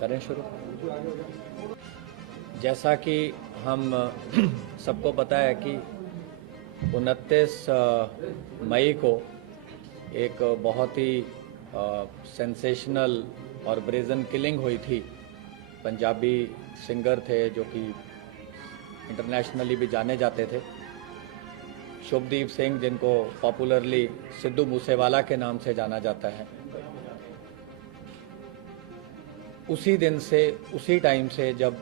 करें शुरू। जैसा कि हम सबको पता है कि 29 मई को एक बहुत ही सेंसेशनल और ब्रेजन किलिंग हुई थी। पंजाबी सिंगर थे जो कि इंटरनेशनली भी जाने जाते थे, शुभदीप सिंह, जिनको पॉपुलरली सिद्धू मूसेवाला के नाम से जाना जाता है। उसी दिन से, उसी टाइम से जब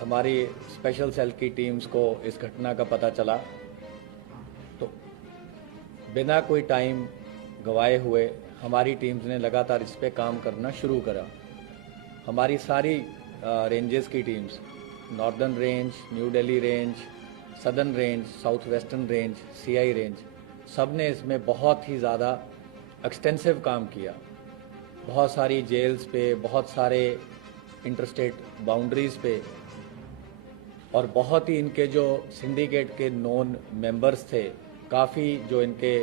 हमारी स्पेशल सेल की टीम्स को इस घटना का पता चला, तो बिना कोई टाइम गवाए हुए हमारी टीम्स ने लगातार इस पे काम करना शुरू करा। हमारी सारी रेंजेस की teams, northern range, new Delhi range, southern range, south western range, CI range, सब ने इसमें बहुत ही ज़्यादा एक्सटेंसिव काम किया। बहुत सारी जेल्स पे, बहुत सारे इंटरस्टेट बाउंड्रीज़ पे, और बहुत ही इनके जो सिंडिकेट के नॉन मेंबर्स थे, काफ़ी जो इनके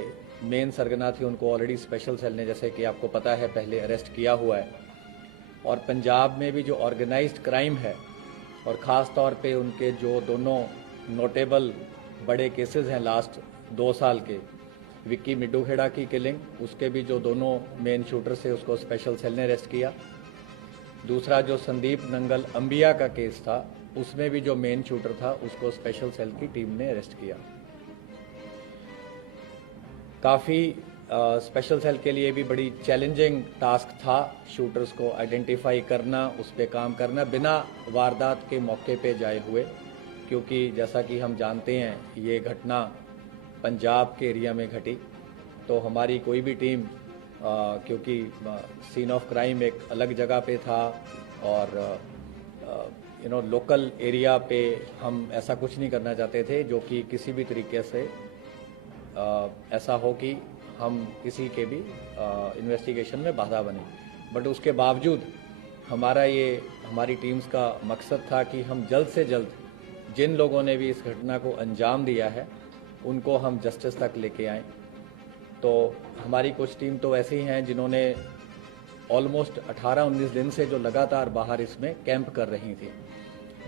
मेन सरगना थे, उनको ऑलरेडी स्पेशल सेल ने, जैसे कि आपको पता है, पहले अरेस्ट किया हुआ है। और पंजाब में भी जो ऑर्गेनाइज्ड क्राइम है, और ख़ास तौर पे उनके जो दोनों नोटेबल बड़े केसेस हैं लास्ट 2 साल के, विक्की मिड्डूखेड़ा की किलिंग, उसके भी जो दोनों मेन शूटर थे उसको स्पेशल सेल ने अरेस्ट किया। दूसरा जो संदीप नंगल अंबिया का केस था, उसमें भी जो मेन शूटर था उसको स्पेशल सेल की टीम ने अरेस्ट किया। काफ़ी स्पेशल सेल के लिए भी बड़ी चैलेंजिंग टास्क था शूटर्स को आइडेंटिफाई करना, उस पर काम करना बिना वारदात के मौके पे जाए हुए, क्योंकि जैसा कि हम जानते हैं ये घटना पंजाब के एरिया में घटी। तो हमारी कोई भी टीम, क्योंकि सीन ऑफ क्राइम एक अलग जगह पे था और लोकल एरिया पे हम ऐसा कुछ नहीं करना चाहते थे जो कि किसी भी तरीके से ऐसा हो कि हम किसी के भी इन्वेस्टिगेशन में बाधा बने। बट उसके बावजूद हमारी टीम्स का मकसद था कि हम जल्द से जल्द जिन लोगों ने भी इस घटना को अंजाम दिया है उनको हम जस्टिस तक लेके आएँ। तो हमारी कुछ टीम तो ऐसी हैं जिन्होंने ऑलमोस्ट 18-19 दिन से जो लगातार बाहर इसमें कैंप कर रही थी,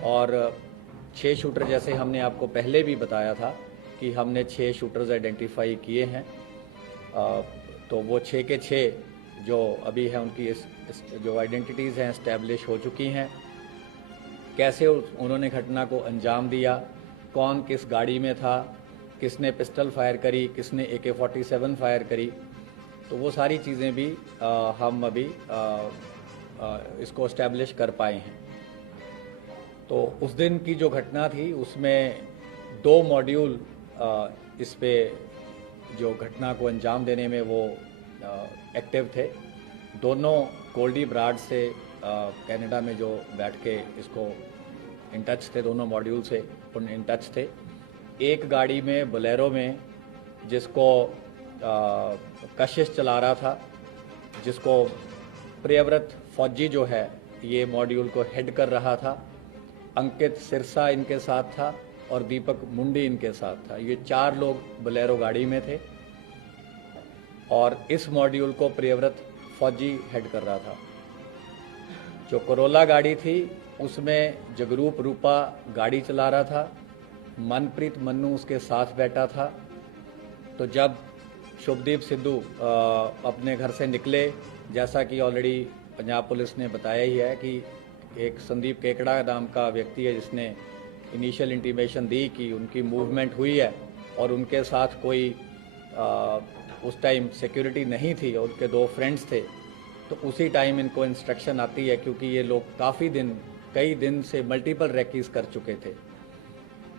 और 6 शूटर, जैसे हमने आपको पहले भी बताया था कि हमने 6 शूटर्स आइडेंटिफाई किए हैं। तो वो 6 के 6 जो अभी हैं उनकी जो आइडेंटिटीज़ हैं इस्टेब्लिश हो चुकी हैं। कैसे उन्होंने घटना को अंजाम दिया, कौन किस गाड़ी में था, किसने पिस्टल फायर करी, किसने AK-47 फायर करी, तो वो सारी चीज़ें भी हम अभी इसको इस्टेब्लिश कर पाए हैं। तो उस दिन की जो घटना थी उसमें 2 मॉड्यूल इस पे जो घटना को अंजाम देने में वो एक्टिव थे। दोनों गोल्डी ब्राड से कनाडा में जो बैठ के इसको इन टच थे, दोनों मॉड्यूल से इन टच थे। एक गाड़ी में बोलेरो में जिसको कशिश चला रहा था, जिसको प्रियव्रत फौजी जो है ये मॉड्यूल को हेड कर रहा था, अंकित सिरसा इनके साथ था और दीपक मुंडी इनके साथ था। ये 4 लोग बोलेरो गाड़ी में थे और इस मॉड्यूल को प्रियव्रत फौजी हेड कर रहा था। जो कोरोला गाड़ी थी उसमें जगरूप रूपा गाड़ी चला रहा था, मनप्रीत मन्नू उसके साथ बैठा था। तो जब शुभदीप सिद्धू अपने घर से निकले, जैसा कि ऑलरेडी पंजाब पुलिस ने बताया ही है कि एक संदीप केकड़ा नाम का व्यक्ति है जिसने इनिशियल इंटीमेशन दी कि उनकी मूवमेंट हुई है और उनके साथ कोई उस टाइम सिक्योरिटी नहीं थी और उनके 2 फ्रेंड्स थे। तो उसी टाइम इनको इंस्ट्रक्शन आती है, क्योंकि ये लोग कई दिन से मल्टीपल रेकीज कर चुके थे।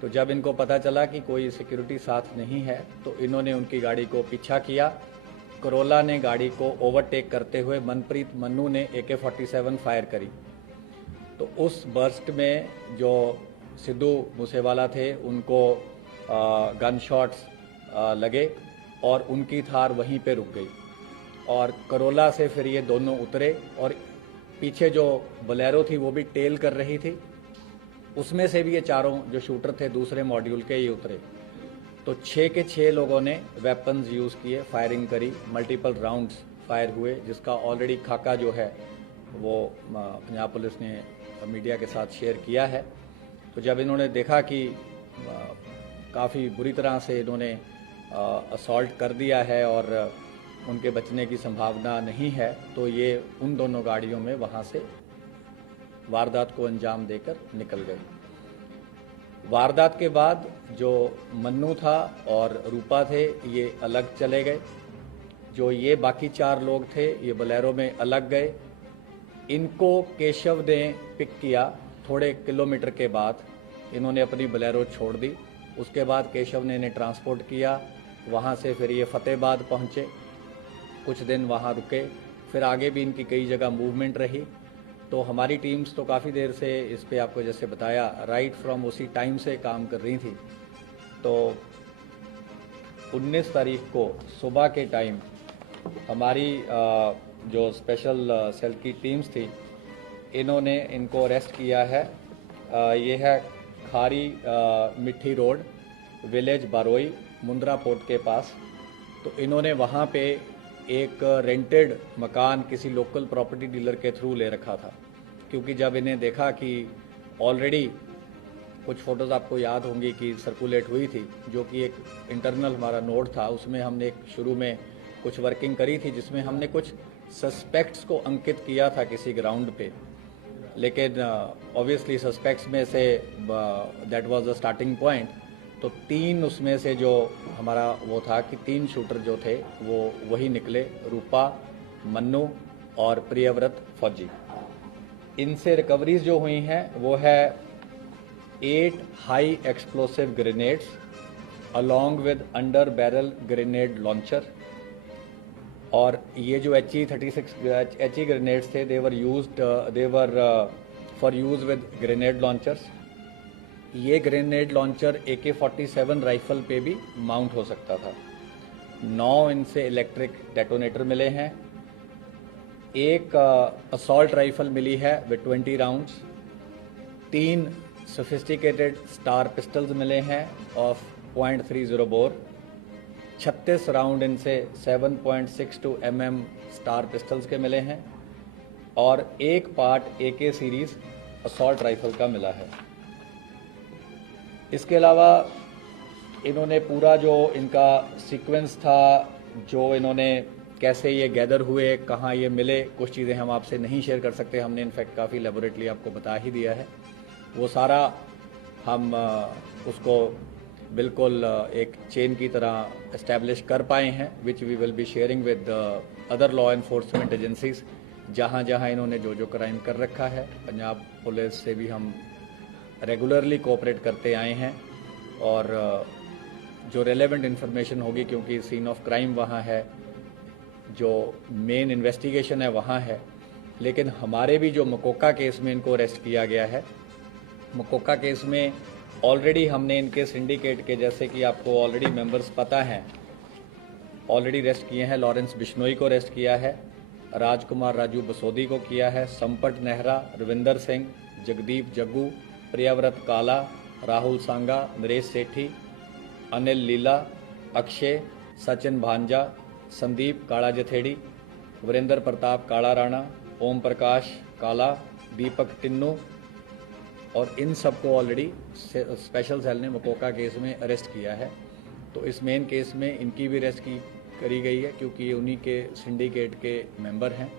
तो जब इनको पता चला कि कोई सिक्योरिटी साथ नहीं है तो इन्होंने उनकी गाड़ी को पीछा किया। कोरोला ने गाड़ी को ओवरटेक करते हुए मनप्रीत मन्नू ने AK-47 फायर करी। तो उस बर्स्ट में जो सिद्धू मूसेवाला थे उनको गन शॉट्स लगे और उनकी थार वहीं पे रुक गई। और कोरोला से फिर ये दोनों उतरे और पीछे जो बोलेरो थी वो भी टेल कर रही थी, उसमें से भी ये 4 जो शूटर थे दूसरे मॉड्यूल के ही उतरे। तो 6 के 6 लोगों ने वेपन्स यूज़ किए, फायरिंग करी, मल्टीपल राउंड्स फायर हुए, जिसका ऑलरेडी खाका जो है वो पंजाब पुलिस ने मीडिया के साथ शेयर किया है। तो जब इन्होंने देखा कि काफ़ी बुरी तरह से इन्होंने असॉल्ट कर दिया है और उनके बचने की संभावना नहीं है, तो ये उन दोनों गाड़ियों में वहाँ से वारदात को अंजाम देकर निकल गए। वारदात के बाद जो मन्नू था और रूपा थे ये अलग चले गए। जो ये बाकी 4 लोग थे ये बोलेरो में अलग गए। इनको केशव ने पिक किया। थोड़े किलोमीटर के बाद इन्होंने अपनी बोलेरो छोड़ दी। उसके बाद केशव ने इन्हें ट्रांसपोर्ट किया। वहाँ से फिर ये फतेहाबाद पहुँचे, कुछ दिन वहाँ रुके, फिर आगे भी इनकी कई जगह मूवमेंट रही। तो हमारी टीम्स तो काफ़ी देर से इस पे आपको जैसे बताया राइट फ्रॉम उसी टाइम से काम कर रही थी। तो 19 तारीख को सुबह के टाइम हमारी जो स्पेशल सेल की टीम्स थी इन्होंने इनको अरेस्ट किया है। ये है खारी मिट्टी रोड, विलेज बारोई, मुंद्रा पोर्ट के पास। तो इन्होंने वहाँ पे एक रेंटेड मकान किसी लोकल प्रॉपर्टी डीलर के थ्रू ले रखा था, क्योंकि जब इन्हें देखा कि ऑलरेडी कुछ फ़ोटोज़ आपको याद होंगी कि सर्कुलेट हुई थी, जो कि एक इंटरनल हमारा नोट था, उसमें हमने एक शुरू में कुछ वर्किंग करी थी जिसमें हमने कुछ सस्पेक्ट्स को अंकित किया था किसी ग्राउंड पे। लेकिन ऑब्वियसली सस्पेक्ट्स में say that was the starting point. तो 3 उसमें से जो हमारा वो था कि 3 शूटर जो थे वो वही निकले, रूपा, मन्नू और प्रियव्रत फौजी। इनसे रिकवरीज जो हुई हैं वो है 8 high explosive grenades along with under barrel grenade launcher. और ये जो HE ग्रेनेड्स थे they were for use with grenade launchers. ये ग्रेनेड लॉन्चर AK-47 राइफल पे भी माउंट हो सकता था। 9 इनसे इलेक्ट्रिक डेटोनेटर मिले हैं। एक असॉल्ट राइफल मिली है with 20 rounds. 3 sophisticated star pistols मिले हैं ऑफ .30 बोर। 36 राउंड इनसे 7.62 mm स्टार पिस्टल्स के मिले हैं और एक part AK series assault rifle का मिला है। इसके अलावा इन्होंने पूरा जो इनका सीक्वेंस था, जो इन्होंने कैसे ये गैदर हुए, कहाँ ये मिले, कुछ चीज़ें हम आपसे नहीं शेयर कर सकते। हमने इनफैक्ट काफ़ी लेबोरेटली आपको बता ही दिया है। वो सारा हम उसको बिल्कुल एक चेन की तरह इस्टेब्लिश कर पाए हैं, which we will be sharing with other law enforcement agencies. जहाँ जहाँ इन्होंने जो जो क्राइम कर रखा है, पंजाब पुलिस से भी हम रेगुलरली कोऑपरेट करते आए हैं और जो रेलेवेंट इन्फॉर्मेशन होगी, क्योंकि सीन ऑफ क्राइम वहाँ है, जो मेन इन्वेस्टिगेशन है वहाँ है। लेकिन हमारे भी जो मकोका केस में इनको अरेस्ट किया गया है, मकोका केस में ऑलरेडी हमने इनके सिंडिकेट के, जैसे कि आपको ऑलरेडी मेंबर्स पता हैं, ऑलरेडी अरेस्ट किए हैं। लॉरेंस बिश्नोई को अरेस्ट किया है, राजकुमार राजू बसोदी को किया है, संपट नेहरा, रविंदर सिंह, जगदीप जग्गू, प्रियव्रत काला, राहुल सांगा, नरेश सेठी, अनिल लीला, अक्षय, सचिन भांजा, संदीप काला जथेड़ी, वीरेंद्र प्रताप काला राणा, ओम प्रकाश काला, दीपक टिन्नू, और इन सबको ऑलरेडी स्पेशल सेल ने मकोका केस में अरेस्ट किया है। तो इस मेन केस में इनकी भी अरेस्ट करी गई है, क्योंकि ये उन्हीं के सिंडिकेट के मेंबर हैं।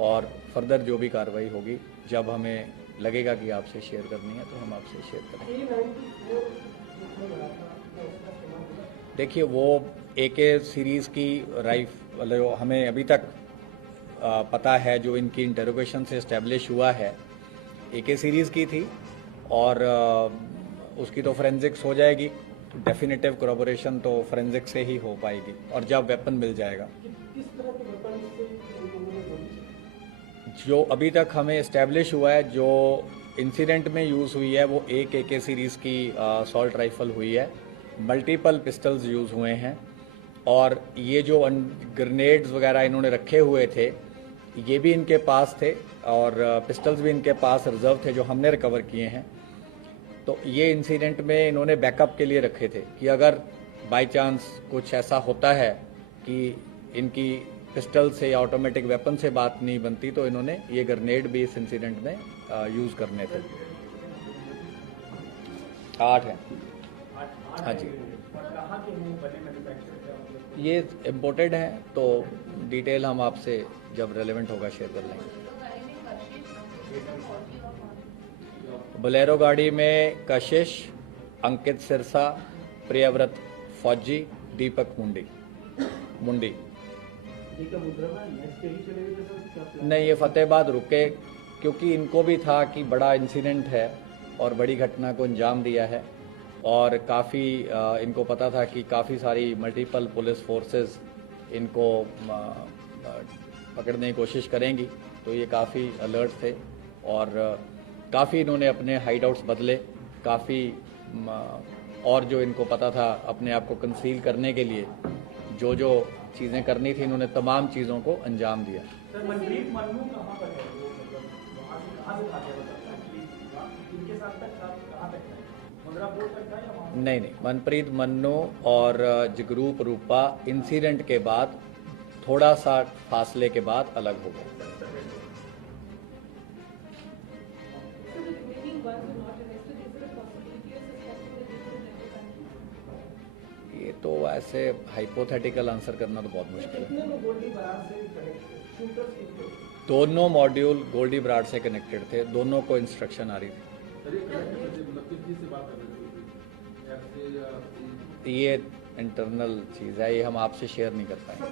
और फर्दर जो भी कार्रवाई होगी, जब हमें लगेगा कि आपसे शेयर करनी है तो हम आपसे शेयर करेंगे। देखिए, वो AK सीरीज़ की राइफल हमें अभी तक पता है, जो इनकी इंटरोगेशन से इस्टेब्लिश हुआ है, AK सीरीज़ की थी और उसकी तो फोरेंसिक्स हो जाएगी। डेफिनेटिव corroboration तो फोरेंसिक से ही हो पाएगी और जब वेपन मिल जाएगा। जो अभी तक हमें इस्टेब्लिश हुआ है, जो इंसिडेंट में यूज़ हुई है, वो एक AK सीरीज़ की असॉल्ट राइफल हुई है। मल्टीपल पिस्टल्स यूज़ हुए हैं और ये जो ग्रेनेड्स वगैरह इन्होंने रखे हुए थे, ये भी इनके पास थे और पिस्टल्स भी इनके पास रिजर्व थे, जो हमने रिकवर किए हैं। तो ये इंसिडेंट में इन्होंने बैकअप के लिए रखे थे कि अगर बाय चांस कुछ ऐसा होता है कि इनकी पिस्टल से या ऑटोमेटिक वेपन से बात नहीं बनती, तो इन्होंने ये ग्रेनेड भी इस इंसिडेंट में यूज़ करने थे। 8 है। हाँ जी, ये इम्पोर्टेड है, तो डिटेल हम आपसे जब रेलेवेंट होगा शेयर कर लेंगे। बोलेरो गाड़ी में कशिश, अंकित सिरसा, प्रियव्रत फौजी, दीपक मुंडी। नहीं, ये फतेहाबाद रुके क्योंकि इनको भी था कि बड़ा इंसिडेंट है और बड़ी घटना को अंजाम दिया है, और काफ़ी इनको पता था कि काफ़ी सारी मल्टीपल पुलिस फोर्सेस इनको पकड़ने की कोशिश करेंगी, तो ये काफ़ी अलर्ट थे और काफ़ी इन्होंने अपने हाइड आउट्स बदले, काफ़ी और जो इनको पता था अपने आप को कंसील करने के लिए जो जो चीज़ें करनी थी, इन्होंने तमाम चीज़ों को अंजाम दिया। सर, मनप्रीत मन्नू कहाँ पर है? वो मतलब वहाँ से कहाँ से भागे, इनके साथ तक कहाँ तक है? मुंद्रा पोर्ट तक था या वहाँ? नहीं, मनप्रीत मन्नू और जगरूप रूपा इंसिडेंट के बाद थोड़ा सा फासले के बाद अलग हो गए। ये तो ऐसे हाइपोथेटिकल आंसर करना तो बहुत मुश्किल है। दोनों मॉड्यूल गोल्डी बराड़ से कनेक्टेड थे, दोनों को इंस्ट्रक्शन आ रही थी। ये इंटरनल चीज़ है, ये हम आपसे शेयर नहीं कर पाएंगे।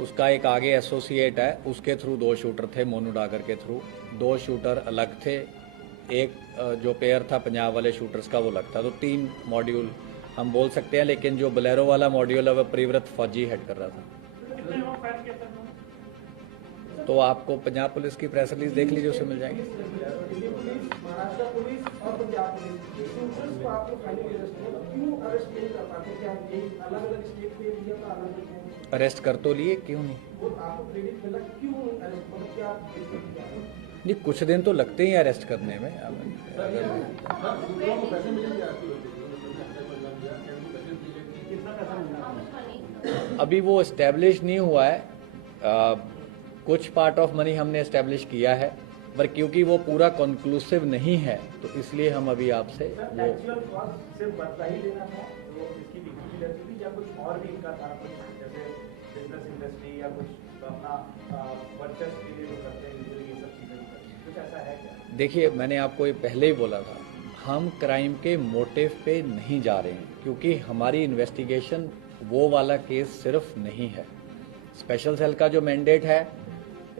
उसका एक आगे एसोसिएट है, उसके थ्रू 2 शूटर थे, मोनू डागर के थ्रू 2 शूटर अलग थे, एक जो पेयर था पंजाब वाले शूटर्स का वो अलग था, तो 3 मॉड्यूल हम बोल सकते हैं, लेकिन जो बोलेरो वाला मॉड्यूल है वह प्रियव्रत फौजी हेड कर रहा था। तो आपको पंजाब पुलिस की प्रेस रिलीज देख लीजिए, उससे मिल जाएंगे। अरेस्ट कर तो लिए, क्यों नहीं? नहीं, कुछ दिन तो लगते ही अरेस्ट करने में। अभी वो एस्टेब्लिश नहीं हुआ है, कुछ पार्ट ऑफ मनी हमने एस्टेब्लिश किया है, पर क्योंकि वो पूरा कंक्लूसिव नहीं है तो इसलिए हम अभी आपसे वो देखिए, मैंने आपको ये पहले ही बोला था, हम क्राइम के मोटिव पे नहीं जा रहे हैं, क्योंकि हमारी इन्वेस्टिगेशन वो वाला केस सिर्फ नहीं है। स्पेशल सेल का जो मैंडेट है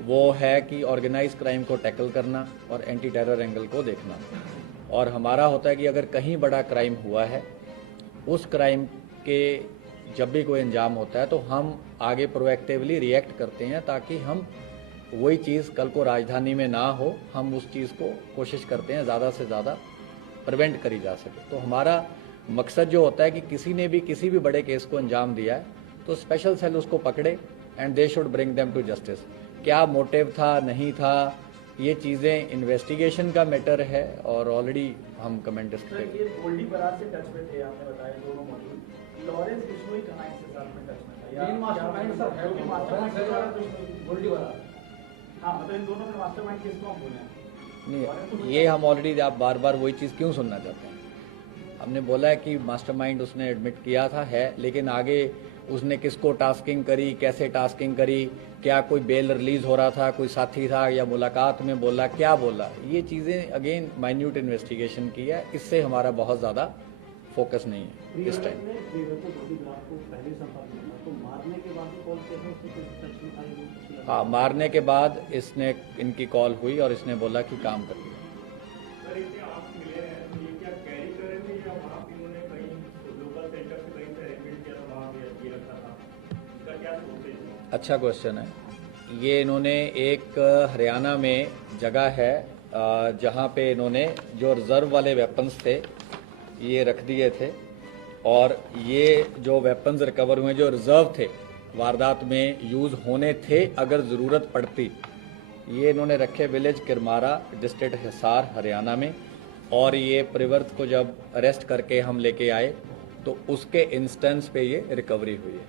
वो है कि ऑर्गेनाइज क्राइम को टैकल करना और एंटी टेरर एंगल को देखना, और हमारा होता है कि अगर कहीं बड़ा क्राइम हुआ है, उस क्राइम के जब भी कोई अंजाम होता है तो हम आगे प्रोएक्टिवली रिएक्ट करते हैं, ताकि हम वही चीज़ कल को राजधानी में ना हो, हम उस चीज़ को कोशिश करते हैं ज़्यादा से ज़्यादा प्रिवेंट करी जा सके। तो हमारा मकसद जो होता है कि किसी ने भी किसी भी बड़े केस को अंजाम दिया है तो स्पेशल सेल उसको पकड़े and they should bring them to justice. क्या मोटिव था, नहीं था, ये चीज़ें इन्वेस्टिगेशन का मैटर है और ऑलरेडी हम कमेंट ये गोल्डी बराड़ से टच में थे, आपने बताया दोनों मॉड्यूल। लॉरेंस बिश्नोई कहाँ इसके साथ में टच में था? या मास्टरमाइंड सर है कि मास्टरमाइंड गोल्डी बराड़? हाँ, मतलब इन दोनों में मास्टरमाइंड किसको हम बोले? नहीं, ये हम ऑलरेडी, आप बार बार वही चीज़ क्यों सुनना चाहते हैं? हमने बोला है कि मास्टरमाइंड उसने एडमिट किया था, है, लेकिन आगे उसने किसको टास्किंग करी, कैसे टास्किंग करी, क्या कोई बेल रिलीज हो रहा था, कोई साथी था या मुलाकात में बोला, क्या बोला, ये चीज़ें अगेन माइन्यूट इन्वेस्टिगेशन की है, इससे हमारा बहुत ज़्यादा फोकस नहीं है इस टाइम। हाँ, मारने के बाद इसने इनकी कॉल हुई और इसने बोला कि काम कर लिया। अच्छा क्वेश्चन है ये। इन्होंने एक हरियाणा में जगह है जहाँ पे इन्होंने जो रिजर्व वाले वेपन्स थे ये रख दिए थे, और ये जो वेपन्स रिकवर हुए जो रिजर्व थे, वारदात में यूज़ होने थे अगर ज़रूरत पड़ती, ये इन्होंने रखे विलेज किरमारा, डिस्ट्रिक्ट हिसार, हरियाणा में। और ये प्रवर्त को जब अरेस्ट करके हम लेके आए तो उसके इंस्टेंस पे ये रिकवरी हुई है।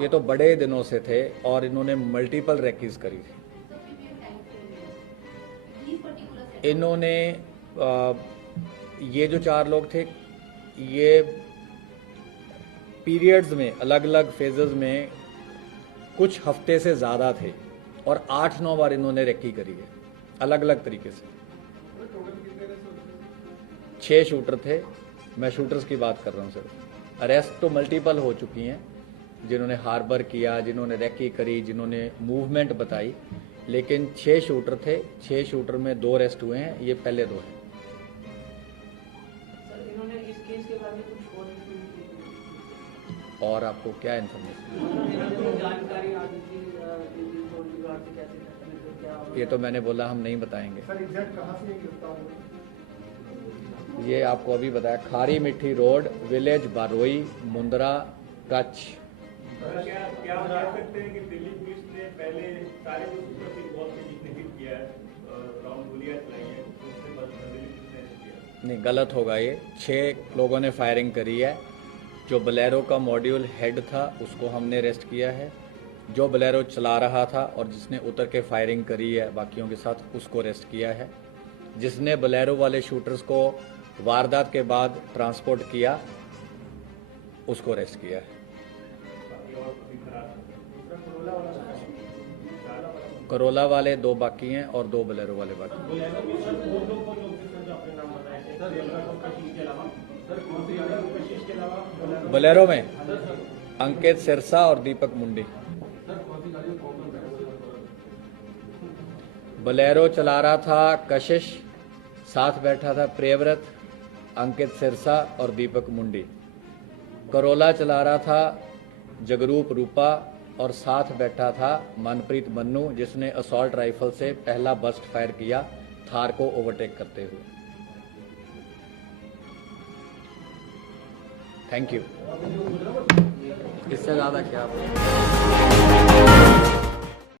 ये तो बड़े दिनों से थे और इन्होंने मल्टीपल रेकीज करी थी। इन्होंने ये जो 4 लोग थे ये पीरियड्स में अलग अलग फेजेस में कुछ हफ्ते से ज़्यादा थे और 8-9 बार इन्होंने रेकी करी है अलग अलग तरीके से। 6 शूटर थे, मैं शूटर्स की बात कर रहा हूँ सर। अरेस्ट तो मल्टीपल हो चुकी हैं, जिन्होंने हार्बर किया, जिन्होंने रेकी करी, जिन्होंने मूवमेंट बताई, लेकिन 6 शूटर थे। 6 शूटर में 2 अरेस्ट हुए हैं, ये पहले 2 हैं। सर इन्होंने इस केस के बारे में कुछ और आपको क्या इन्फॉर्मेशन? जानकारी आती थी कैसे? ये तो मैंने बोला हम नहीं बताएंगे। सर एग्जैक्ट कहाँ से गिरफ्तार हुए? ये आपको अभी बताया, खारी मिट्टी रोड, विलेज बारोई, मुंद्रा, कच्छ। क्या आप कह सकते हैं कि दिल्ली पुलिस ने पहले सारे बहुत जितने हिट किया है, राउंड गोलियां चलाई है, उससे बाद दिल्ली पुलिस ने किया? नहीं, गलत होगा ये। 6 लोगों ने फायरिंग करी है। जो बोलेरो का मॉड्यूल हेड था उसको हमने अरेस्ट किया है। जो बोलेरो चला रहा था और जिसने उतर के फायरिंग करी है बाकियों के साथ, उसको अरेस्ट किया है। जिसने बोलेरो वाले शूटर्स को वारदात के बाद ट्रांसपोर्ट किया उसको अरेस्ट किया है। करोला वाले 2 बाकी हैं और 2 बोलेरो वाले बाकी। बोलेरो में अंकित सिरसा और दीपक मुंडी। बोलेरो चला रहा था कशिश, साथ बैठा था प्रियव्रत, अंकित सिरसा और दीपक मुंडी। करोला चला रहा था जगरूप रूपा और साथ बैठा था मनप्रीत मन्नू, जिसने असॉल्ट राइफल से पहला बस्ट फायर किया थार को ओवरटेक करते हुए। Thank you. इससे ज़्यादा क्या